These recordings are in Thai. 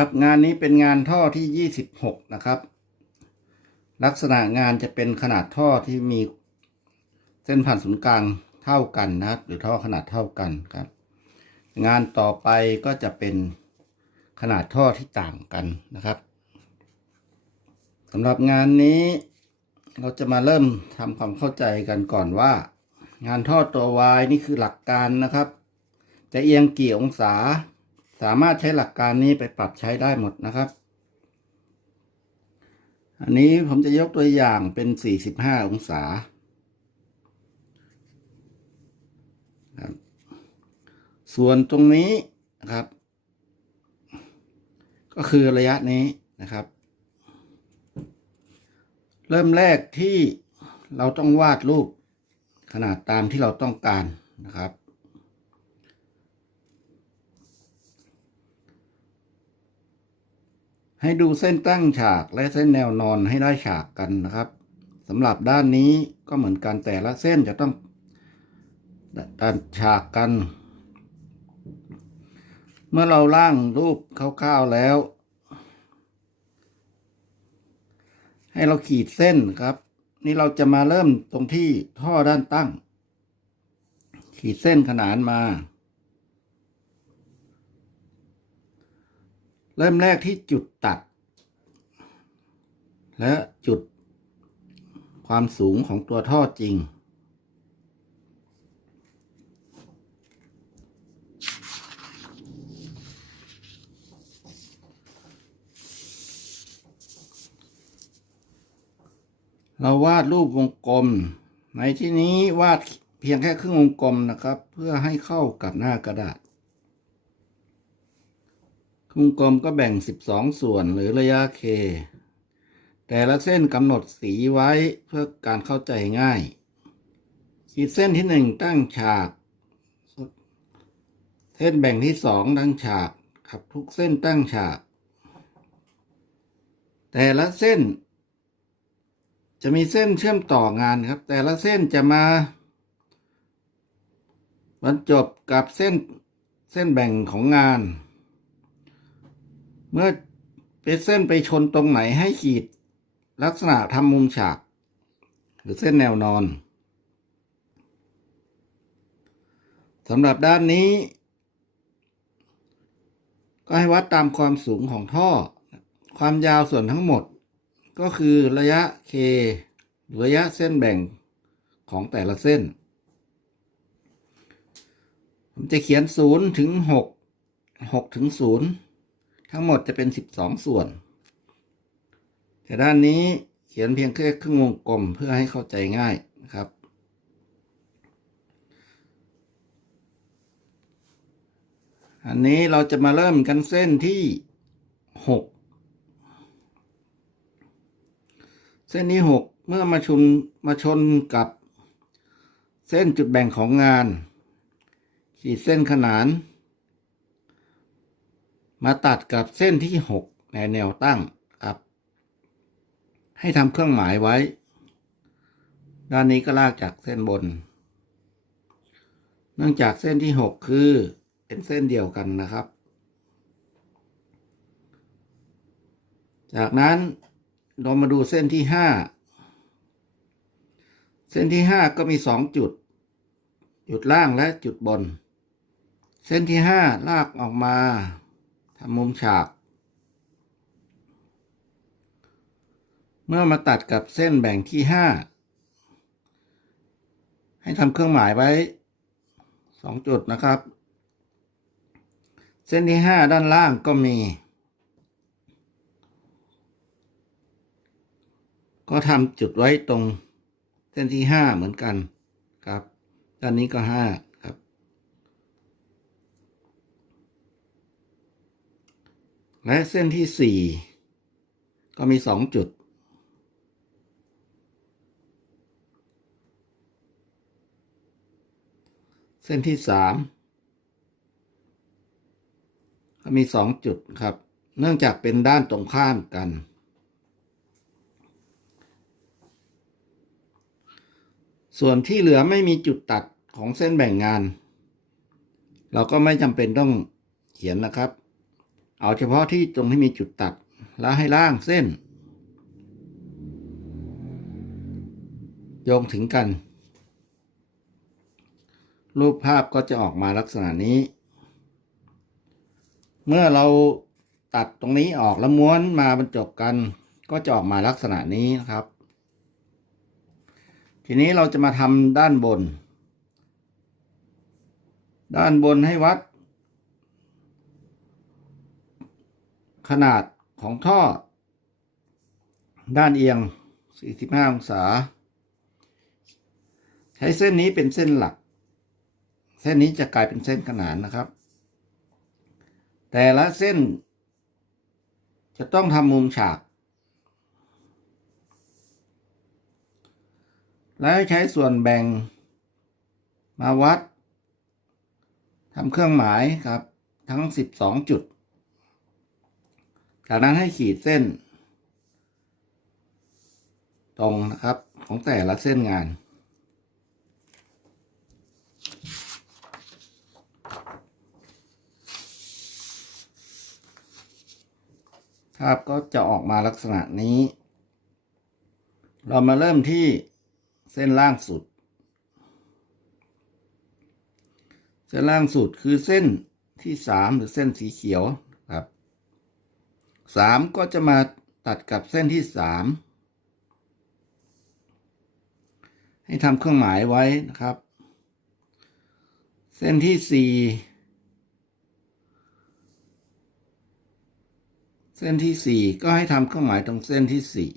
ครับงานนี้เป็นงานท่อที่ 26 นะครับ ลักษณะงานจะเป็นขนาดท่อที่มีเส้นผ่านศูนย์กลางเท่ากันนะครับ หรือท่อขนาดเท่ากันครับ งานต่อไปก็จะเป็นขนาดท่อที่ต่างกันนะครับสำหรับงานนี้เราจะมาเริ่มทำความเข้าใจกันก่อนว่า งานท่อตัว Y นี่คือหลักการนะครับ จะเอียงกี่องศา สามารถใช้หลักการนี้ไปปรับใช้ได้หมดนะครับ อันนี้ผมจะยกตัวอย่างเป็น 45 องศาครับส่วนตรงนี้นะครับ ก็คือระยะนี้นะครับ เริ่มแรกที่เราต้องวาดรูปขนาดตามที่เราต้องการนะครับ ให้ดูเส้นตั้งฉากและเส้นแนวนอนให้ได้ฉากกันนะครับสำหรับด้านนี้ก็เหมือนกันแต่ละเส้นจะต้องดันฉากกัน เมื่อเราล่างรูปคร่าวๆแล้ว ให้เราขีดเส้นครับ นี่เราจะมาเริ่มตรงที่ท่อด้านตั้ง ขีดเส้นขนานมา เริ่มแรกที่จุดตัด และจุดความสูงของตัวท่อจริง เราวาดรูปวงกลม ในที่นี้วาดเพียงแค่ครึ่งวงกลมนะครับ เพื่อให้เข้ากับหน้ากระดาษ วงกลมก็แบ่ง 12 ส่วนหรือระยะเคแต่ละเส้นกำหนดสีไว้เพื่อการเข้าใจง่าย ขีดเส้นที่ 1 ตั้งฉาก เส้นแบ่งที่ 2 ตั้งฉากครับทุกเส้นตั้งฉาก แต่ละเส้น จะมีเส้นเชื่อมต่องานครับ แต่ละเส้นจะมาบรรจบกับเส้นเส้นแบ่งของงาน เมื่อเป็นเส้นไปชนตรงไหนให้ขีด ลักษณะทำมุมฉาก หรือเส้นแนวนอนสำหรับด้านนี้ ก็ให้วัดตามความสูงของท่อ ความยาวส่วนทั้งหมด ก็คือระยะ k ระยะเส้นแบ่งของแต่ละเส้น ผมจะเขียน 0 ถึง 6 6 ถึง 0 ทั้งหมดจะเป็น12ส่วน แต่ด้านนี้เขียนเพียงแค่ครึ่งวงกลมเพื่อให้เข้าใจง่ายนะครับ อันนี้เราจะมาเริ่มกันเส้นที่6เส้นที่6เมื่อมาชนมาชนกับเส้นจุดแบ่งของงานขีดเส้นขนาน มาตัดกับเส้นที่ 6 ในแนวตั้งครับ ให้ทำเครื่องหมายไว้ ด้านนี้ก็ลากจากเส้นบน เนื่องจากเส้นที่ 6 คือเป็นเส้นเดียวกันนะครับ จากนั้นเรามาดูเส้นที่ 5 เส้นที่ 5 ก็มี 2 จุด จุดล่างและจุดบน เส้นที่ 5 ลากออกมา ทำมุมฉาก เมื่อมาตัดกับเส้นแบ่งที่ 5 ให้ทำเครื่องหมายไว้ 2 จุดนะครับ เส้นที่ 5 ด้านล่างก็มี ก็ทำจุดไว้ตรงเส้นที่ 5 เหมือนกันครับ ด้านนี้ก็ 5 ครับ และเส้นที่4ก็มี2จุด เส้นที่3ก็มี2จุดครับ เนื่องจากเป็นด้านตรงข้ามกัน ส่วนที่เหลือไม่มีจุดตัดของเส้นแบ่งงาน เราก็ไม่จำเป็นต้องเขียนนะครับ เอาเฉพาะที่ตรงที่มีจุดตัด แล้วให้ล่างเส้น โยงถึงกัน รูปภาพก็จะออกมาลักษณะนี้ เมื่อเราตัดตรงนี้ออกแล้วม้วนมาบรรจบกัน ก็จะออกมาลักษณะนี้นะครับ ทีนี้เราจะมาทำด้านบน ด้านบนให้วัด ขนาดของท่อ ด้านเอียง 45 องศา ใช้เส้นนี้เป็นเส้นหลัก เส้นนี้จะกลายเป็นเส้นขนานนะครับ แต่ละเส้น จะต้องทำมุมฉาก และใช้ส่วนแบ่งมาวัดทำเครื่องหมายครับทั้ง 12 จุด จากนั้นให้ขีดเส้น ตรงนะครับของแต่ละเส้นงานภาพก็จะออกมาลักษณะนี้ เรามาเริ่มที่เส้นล่างสุด เส้นล่างสุดคือเส้นที่สามหรือเส้นสีเขียว สามก็จะมาตัดกับเส้นที่สามให้ทำเครื่องหมายไว้นะครับ เส้นที่สี่เส้นที่สี่ก็ให้ทำเครื่องหมายตรงเส้นที่สี่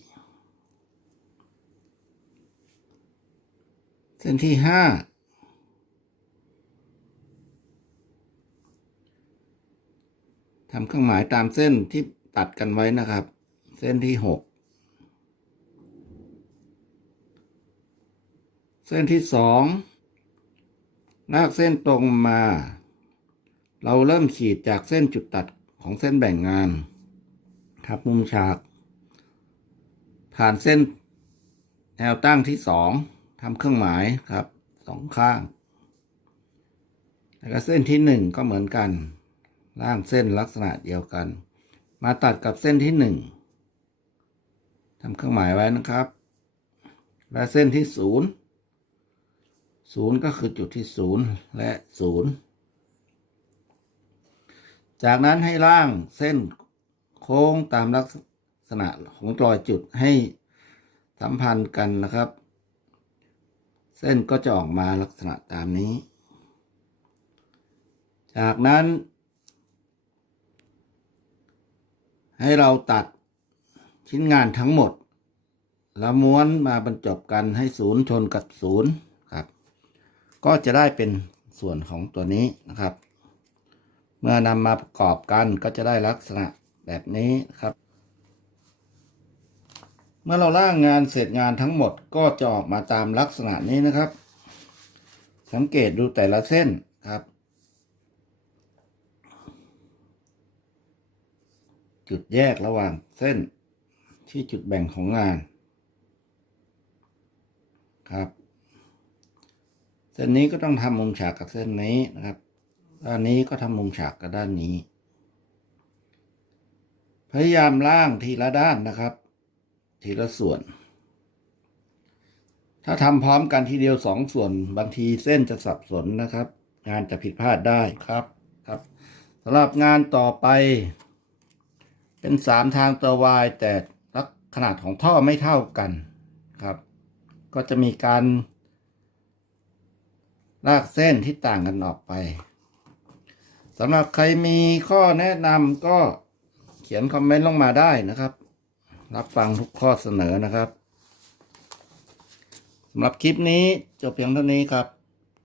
เส้นที่ห้าทำเครื่องหมายตามเส้นที่ ตัดกันไว้นะครับ เส้นที่หกเส้นที่สองลากเส้นตรงมา เราเริ่มขีดจากเส้นจุดตัดของเส้นแบ่งงานทับมุมฉาก ผ่านเส้นแนวตั้งที่สองทำเครื่องหมายครับสองข้าง แล้วก็เส้นที่หนึ่งก็เหมือนกัน ล่างเส้นลักษณะเดียวกัน มาตัดกับเส้นที่หนึ่งทำเครื่องหมายไว้นะครับ และเส้นที่ศูนย์ศูนย์ก็คือจุดที่ศูนย์และศูนย์จากนั้นให้ล่างเส้นโค้งตามลักษณะของรอยจุดให้สัมพันธ์กันนะครับ เส้นก็จะออกมาลักษณะตามนี้ จากนั้น ให้เราตัดชิ้นงานทั้งหมด แล้วม้วนมาบรรจบกันให้ศูนย์ชนกับศูนย์ครับ ก็จะได้เป็นส่วนของตัวนี้นะครับ เมื่อนำมาประกอบกันก็จะได้ลักษณะแบบนี้ครับ เมื่อเราล่างงานเสร็จงานทั้งหมดก็จะออกมาตามลักษณะนี้นะครับ สังเกตดูแต่ละเส้นครับ จุดแยกระหว่างเส้นที่จุดแบ่งของงาน ครับ เส้นนี้ก็ต้องทำมุมฉากกับเส้นนี้นะครับ ด้านนี้ก็ทำมุมฉากกับด้านนี้ พยายามล่างทีละด้านนะครับ ทีละส่วน ถ้าทำพร้อมกันทีเดียวสองส่วน บางทีเส้นจะสับสนนะครับ งานจะผิดพลาดได้ครับครับสำหรับงานต่อไป เป็นสามทางตัววายแต่ลักขนาดของท่อไม่เท่ากันครับ ก็จะมีการ ลากเส้นที่ต่างกันออกไปสำหรับใครมีข้อแนะนำก็เขียนคอมเมนต์ลงมาได้นะครับ รับฟังทุกข้อเสนอนะครับสำหรับคลิปนี้จบเพียงเท่านี้ครับ